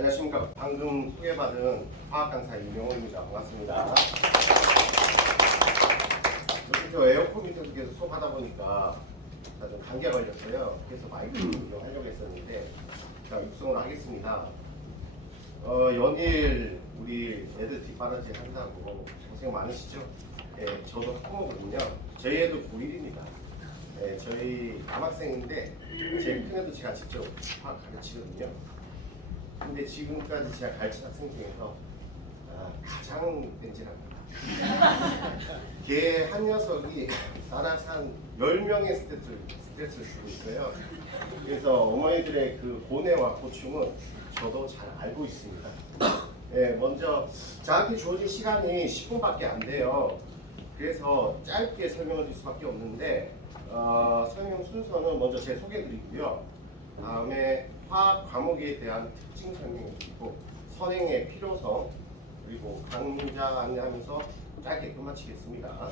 안녕하십니까. 방금 소개받은 화학 강사 이명호입니다. 반갑습니다. 여기 저 에어컨 밑에서 계속 수업하다 보니까 좀 감기가 걸렸어요. 그래서 마이크를 이용하려고 했었는데 자, 육성을 하겠습니다. 연일 우리 애들 뒷바라지 한다고 고생 많으시죠? 예, 저도 학부모거든요. 저희 애도 고1입니다. 예, 저희 남학생인데 제 큰애도 제가 직접 화학 가르치거든요. 근데 지금까지 제가 가르친 학생 중에서 가장 뺀질합니다. 걔 한 녀석이 나라서 한 10명의 스트레스를 주고 있어요. 그래서 어머니들의 그 고뇌와 고충은 저도 잘 알고 있습니다. 네, 먼저 저한테 주어진 시간이 10분밖에 안 돼요. 그래서 짧게 설명을 드릴 수밖에 없는데 설명 순서는 먼저 제 소개해드리고요. 다음에 화학 과목에 대한 특징 설명해드리고 선행의 필요성 그리고 강좌 안내하면서 짧게 끝마치겠습니다.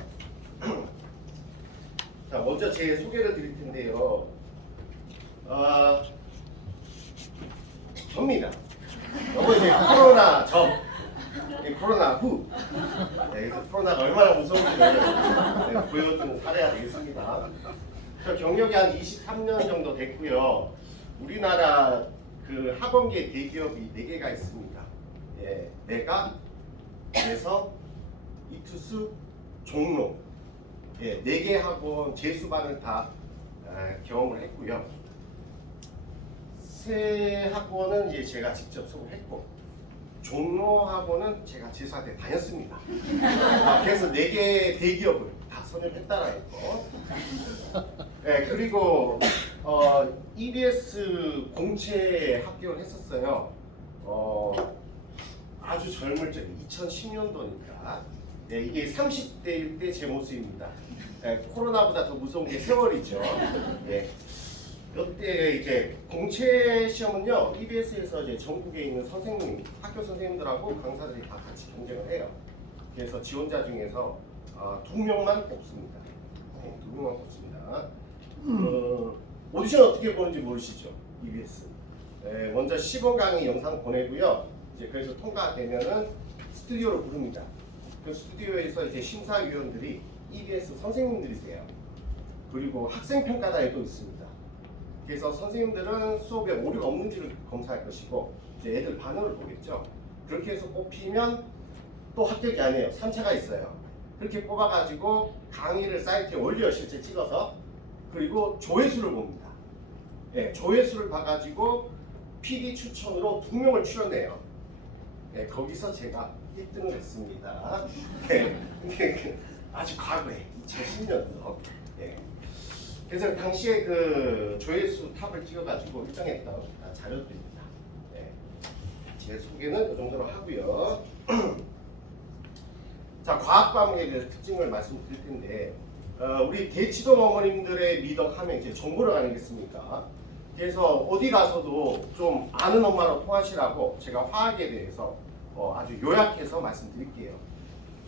자, 먼저 제 소개를 드릴 텐데요. 접니다. 요거 이제 코로나 전, 코로나 후. 네, 그래서 코로나가 얼마나 무서운지를 보여주는 사례가 되겠습니다. 저 경력이 한 23년 정도 됐고요. 우리나라 그 학원계 대기업이 4개가 있습니다. 예, 내가, 그래서 이투스, 종로, 예, 4개 학원 재수반을 다 경험을 했고요. 세 학원은 이제 제가 직접 수업했고, 종로 학원은 제가 재수할 때 다녔습니다. 그래서 4개 대기업을 다 선임했다라는 거. 네, 그리고 EBS 공채에 합격을 했었어요. 아주 젊을 적에 2010년도니까 네, 이게 30대일 때 제 모습입니다. 네, 코로나보다 더 무서운 게 세월이죠. 네. 이때 이제 공채 시험은요, EBS에서 이제 전국에 있는 선생님, 학교 선생님들하고 강사들이 다 같이 경쟁을 해요. 그래서 지원자 중에서 2명만 뽑습니다. 네, 2명만 뽑습니다. 오디션 어떻게 보는지 모르시죠? EBS. 네, 먼저 시범 강의 영상 보내고요. 이제 그래서 통과되면은 스튜디오로 부릅니다. 그 스튜디오에서 이제 심사위원들이 EBS 선생님들이세요. 그리고 학생 평가단이 또 있습니다. 그래서 선생님들은 수업에 오류가 없는지를 검사할 것이고 이제 애들 반응을 보겠죠. 그렇게 해서 뽑히면 또 합격이 아니에요. 3차가 있어요. 그렇게 뽑아가지고 강의를 사이트에 올려 실제 찍어서 그리고 조회수를 봅니다. 네, 조회수를 봐가지고 PD 추천으로 2명을 출연해요. 네, 거기서 제가 1등을 했습니다. 네, 아주 과거에 2010년도. 네. 그래서 당시에 그 조회수 탑을 찍어가지고 1등했던 자료들입니다. 네. 제 소개는 이 정도로 하고요. 자, 과학 과목에 대해서 특징을 말씀드릴 텐데, 우리 대치동 어머님들의 미덕하면 이제 정보를 아니겠습니까? 그래서 어디 가서도 좀 아는 엄마로 통하시라고 제가 화학에 대해서 아주 요약해서 말씀드릴게요.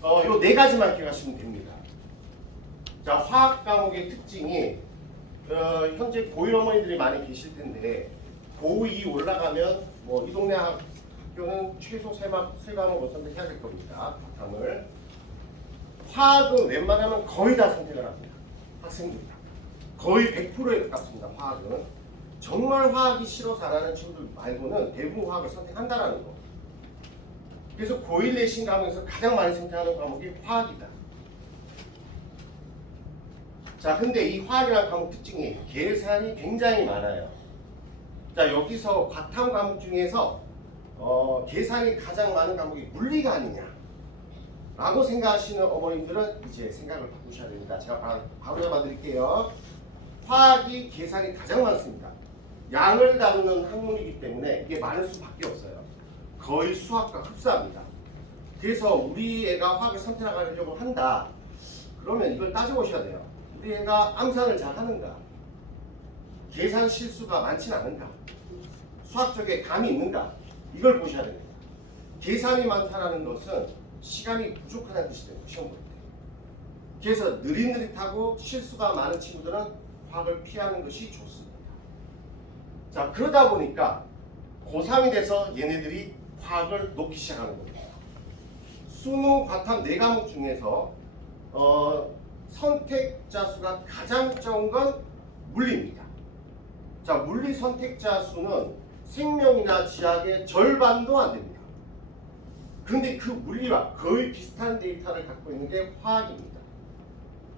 요 4가지만 기억하시면 됩니다. 자, 화학 과목의 특징이 현재 고1 어머니들이 많이 계실 텐데 고2 올라가면 뭐 이 동네 학교는 최소 3과목을 선택해야 될 겁니다. 바탕을. 화학은 웬만하면 거의 다 선택을 합니다. 학생들이. 거의 100%에 가깝습니다. 화학은. 정말 화학이 싫어서 안 하는 친구들 말고는 대부분 화학을 선택한다는 거. 그래서 고1 내신 과목에서 가장 많이 선택하는 과목이 화학이다. 자, 근데 이 화학이라는 과목 특징이 계산이 굉장히 많아요. 자, 여기서 과탐 과목 중에서 계산이 가장 많은 과목이 물리가 아니냐 라고 생각하시는 어머님들은 이제 생각을 바꾸셔야 됩니다. 제가 바로 잡아드릴게요. 화학이 계산이 가장 많습니다. 양을 다루는 학문이기 때문에 이게 많을 수밖에 없어요. 거의 수학과 흡사합니다. 그래서 우리 애가 화학을 선택하려고 한다. 그러면 이걸 따져보셔야 돼요. 우리 애가 암산을 잘 하는가? 계산 실수가 많지는 않은가? 수학적인 감이 있는가? 이걸 보셔야 됩니다. 계산이 많다는 것은 시간이 부족하다는 뜻이 됩니다. 시험 볼 때. 그래서 느릿느릿하고 실수가 많은 친구들은 화학을 피하는 것이 좋습니다. 자, 그러다 보니까 고3이 돼서 얘네들이 화학을 놓기 시작하는 겁니다. 수능 과탐 4과목 중에서 선택자 수가 가장 적은 건 물리입니다. 자, 물리 선택자 수는 생명이나 지학의 절반도 안 됩니다. 그런데 그 물리와 거의 비슷한 데이터를 갖고 있는 게 화학입니다.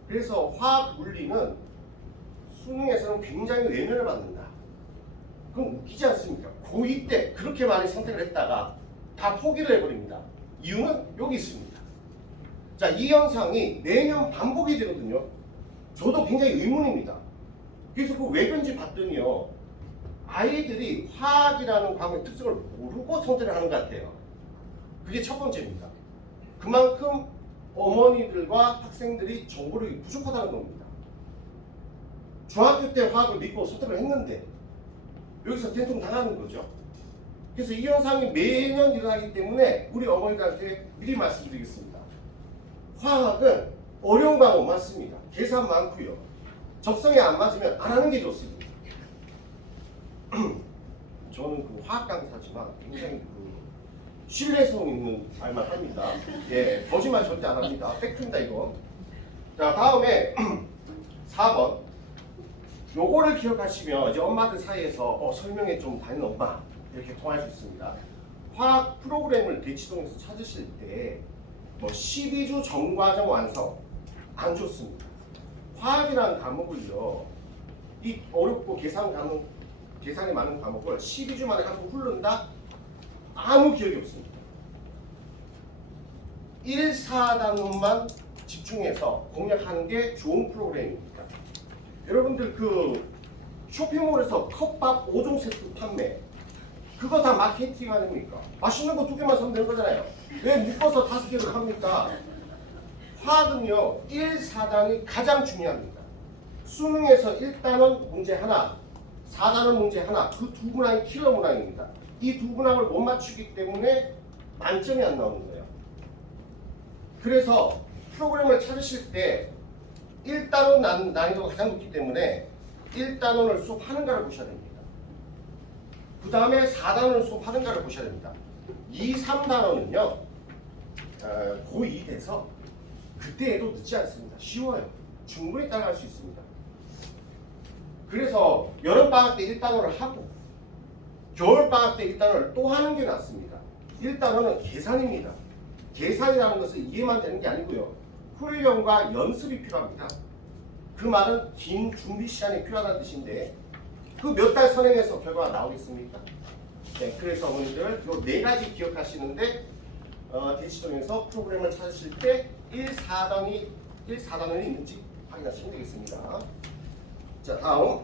그래서 화학 물리는 수능에서는 굉장히 외면을 받는다. 그럼 웃기지 않습니까? 고2 때 그렇게 많이 선택을 했다가 다 포기를 해버립니다. 이유는 여기 있습니다. 자, 이 현상이 매년 반복이 되거든요. 저도 굉장히 의문입니다. 그래서 그 왜 그런지 봤더니요, 아이들이 화학이라는 과목의 특성을 모르고 선택을 하는 것 같아요. 그게 첫 번째입니다. 그만큼 어머니들과 학생들이 정보력이 부족하다는 겁니다. 중학교 때 화학을 믿고 선택을 했는데 여기서 된통 당하는 거죠. 그래서 이 현상이 매년 일어나기 때문에 우리 어머니들한테 미리 말씀드리겠습니다. 화학은 어려운 과목 맞습니다. 계산 많고요. 적성에 안 맞으면 안 하는 게 좋습니다. 저는 그 화학 강사지만 굉장히 신뢰성 있는 말만 합니다. 예, 거짓말 절대 안 합니다. 팩트입니다, 이거. 자, 다음에 4번. 요거를 기억하시면 이제 엄마들 사이에서 설명회 좀 다니는 엄마 이렇게 통할 수 있습니다. 화학 프로그램을 대치동에서 찾으실 때 뭐 12주 전과정 완성 안 좋습니다. 화학이라는 과목을요, 이 어렵고 계산이 많은 과목을 12주 만에 한번 풀른다? 아무 기억이 없습니다. 1, 4단원만 집중해서 공략하는 게 좋은 프로그램입니다. 여러분들 그 쇼핑몰에서 컵밥 5종 세트 판매 그거 다 마케팅 아닙니까? 맛있는 거 2개만 사면 되는 거잖아요. 왜 묶어서 5개를 합니까? 화학은요 1, 4단이 가장 중요합니다. 수능에서 1단원 문제 하나 4단원 문제 하나 그 두 문항이 킬러 문항입니다. 이 두 문항을 못 맞추기 때문에 만점이 안 나오는 거예요. 그래서 프로그램을 찾으실 때 1단원 난이도가 가장 높기 때문에 1단원을 수업하는가를 보셔야 됩니다. 그 다음에 4단원을 수업하는가를 보셔야 됩니다. 2, 3단원은요 고2 돼서 그때 해도 늦지 않습니다. 쉬워요. 충분히 따라갈 수 있습니다. 그래서 여름방학 때 1단원을 하고 겨울방학 때 1단원을 또 하는 게 낫습니다. 1단원은 계산입니다. 계산이라는 것은 이해만 되는 게 아니고요. 훈련과 연습이 필요합니다. 그 말은 긴 준비 시간이 필요하다는 뜻인데 그 몇 달 선행해서 결과가 나오겠습니까? 네, 그래서 어머니들 요 4가지 기억하시는데 대치동에서 프로그램을 찾으실 때 1, 4단원이 있는지 확인하시면 되겠습니다. 자, 다음.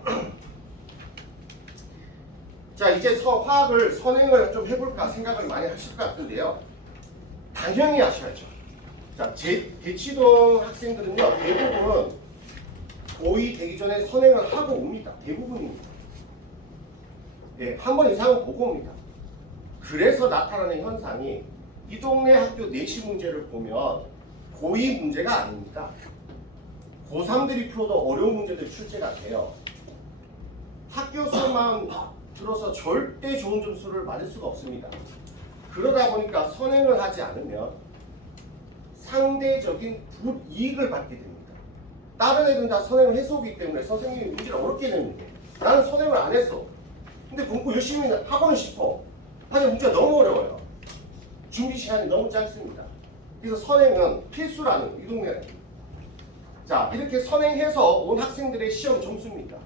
자, 이제 화학을 선행을 좀 해볼까 생각을 많이 하실 것 같은데요. 당연히 하셔야죠. 자, 대치동 학생들은요, 대부분 고2 되기 전에 선행을 하고 옵니다. 대부분입니다. 네, 한 번 이상은 보고 옵니다. 그래서 나타나는 현상이 이 동네 학교 내시 문제를 보면 고2 문제가 아닙니다. 고3들이 풀어도 어려운 문제들 출제가 돼요. 학교 수만 들어서 절대 좋은 점수를 맞을 수가 없습니다. 그러다 보니까 선행을 하지 않으면 상대적인 불이익을 받게 됩니다. 다른 애들은 다 선행을 해서 오기 때문에 선생님이 문제를 어렵게 내는데 나는 선행을 안 했어. 근데 공부 열심히 하고는 싶어. 하지만 문제가 너무 어려워요. 준비 시간이 너무 짧습니다. 그래서 선행은 필수라는 이 동네는. 자, 이렇게 선행해서 온 학생들의 시험 점수입니다.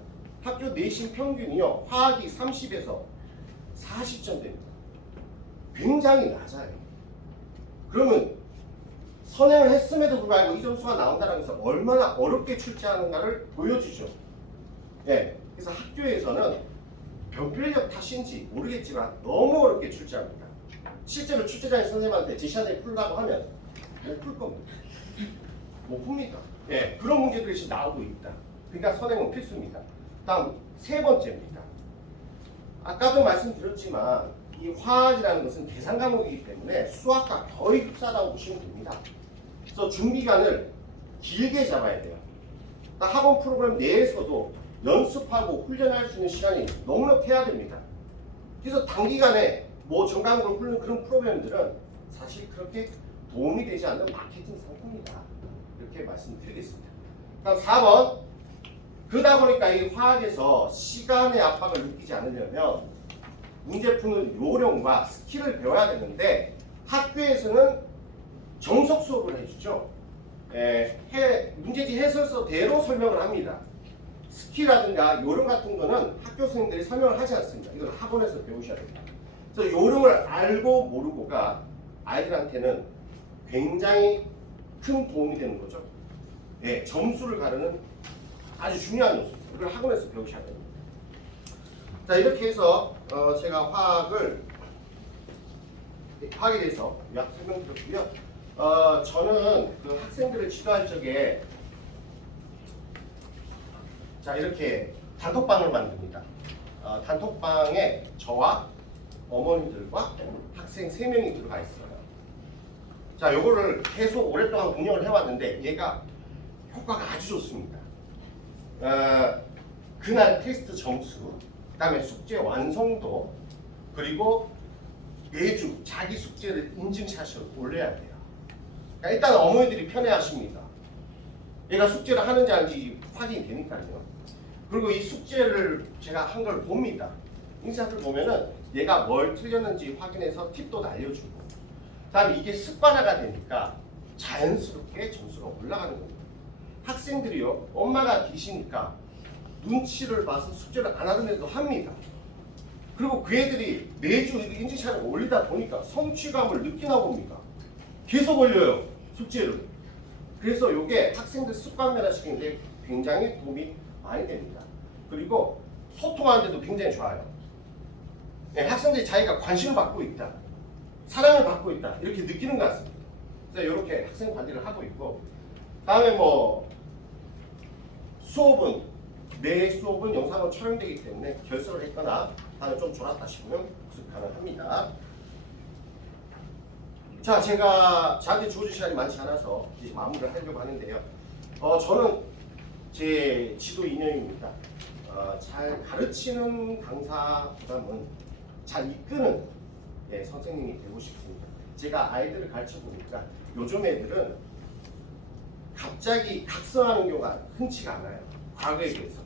학교 내신 평균이요. 화학이 30에서 40점 됩니다. 굉장히 낮아요. 그러면 선행을 했음에도 불구하고 이 점수가 나온다는 것은 얼마나 어렵게 출제하는가를 보여주죠. 네, 그래서 학교에서는 변별력 탓인지 모르겠지만 너무 어렵게 출제합니다. 실제로 출제자인 선생님한테 제시안을 풀라고 하면 못 풀 겁니다. 못 풉니다. 네, 그런 문제들이 지금 나오고 있다. 그러니까 선행은 필수입니다. 다음 3번째입니다. 아까도 말씀드렸지만 이 화학이라는 것은 계산 과목이기 때문에 수학과 거의 흡사하다고 보시면 됩니다. 그래서 준비간을 길게 잡아야 돼요. 학원 프로그램 내에서도 연습하고 훈련할 수 있는 시간이 넉넉해야 됩니다. 그래서 단기간에 뭐 전 과목을 푸는 그런 프로그램들은 사실 그렇게 도움이 되지 않는 마케팅 상품이다. 이렇게 말씀드리겠습니다. 다음 4번. 그러다 보니까 이 화학에서 시간의 압박을 느끼지 않으려면 문제 푸는 요령과 스킬을 배워야 되는데 학교에서는 정석 수업을 해주죠. 문제지 해설서대로 설명을 합니다. 스킬이라든가 요령 같은 거는 학교 선생님들이 설명을 하지 않습니다. 이건 학원에서 배우셔야 됩니다. 그래서 요령을 알고 모르고가 아이들한테는 굉장히 큰 도움이 되는 거죠. 점수를 가르는 아주 중요한 요소입니다. 이걸 학원에서 배우셔야 됩니다. 자, 이렇게 해서 제가 화학에 대해서 요약 설명드렸고요. 저는 그 학생들을 지도할 적에 자, 이렇게 단톡방을 만듭니다. 단톡방에 저와 어머니들과 학생 3명이 들어가 있어요. 자, 요거를 계속 오랫동안 운영을 해왔는데 얘가 효과가 아주 좋습니다. 그날 테스트 점수, 그 다음에 숙제 완성도, 그리고 매주 자기 숙제를 인증샷을 올려야 돼요. 그러니까 일단 어머니들이 편해하십니다. 얘가 숙제를 하는지 아닌지 확인이 되니까요. 그리고 이 숙제를 제가 한 걸 봅니다. 인증샷을 보면은 얘가 뭘 틀렸는지 확인해서 팁도 날려주고, 그 다음에 이게 습관화가 되니까 자연스럽게 점수가 올라가는 겁니다. 학생들이요, 엄마가 계시니까 눈치를 봐서 숙제를 안 하던 애도 합니다. 그리고 그 애들이 매주 인증샷을 올리다 보니까 성취감을 느끼나 봅니다. 계속 올려요, 숙제를. 그래서 이게 학생들 습관화시키는데 굉장히 도움이 많이 됩니다. 그리고 소통하는 데도 굉장히 좋아요. 학생들이 자기가 관심을 받고 있다, 사랑을 받고 있다, 이렇게 느끼는 것 같습니다. 그래서 이렇게 학생 관리를 하고 있고, 다음에 뭐 수업은 내 수업은 영상으로 촬영되기 때문에 결석을 했거나 다음에 좀 졸았다 싶으면 복습 가능합니다. 자, 제가 저한테 주어진 시간이 많지 않아서 이제 마무리를 하려고 하는데요. 저는 제 지도 이념입니다. 잘 가르치는 강사보다는 잘 이끄는 선생님이 되고 싶습니다. 제가 아이들을 가르쳐 보니까 요즘 애들은 갑자기 각성하는 경우가 흔치가 않아요. 과거에 비해서.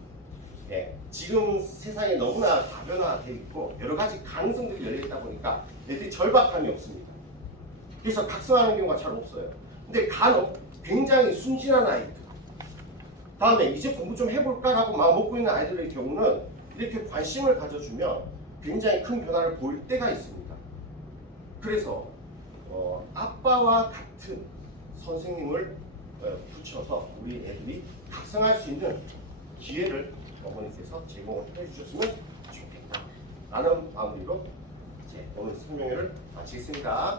지금 세상에 너무나 다변화되어 있고 여러 가지 가능성들이 열려 있다 보니까 애들이 절박함이 없습니다. 그래서 각성하는 경우가 잘 없어요. 근데 간혹 굉장히 순진한 아이들, 다음에 이제 공부 좀 해볼까라고 마음 먹고 있는 아이들의 경우는 이렇게 관심을 가져주면 굉장히 큰 변화를 보일 때가 있습니다. 그래서 아빠와 같은 선생님을 붙여서 우리 애들이 각성할 수 있는 기회를 어머니께서 제공을 해주셨으면 좋겠다 라는 마무리로 오늘 설명회를 마치겠습니다.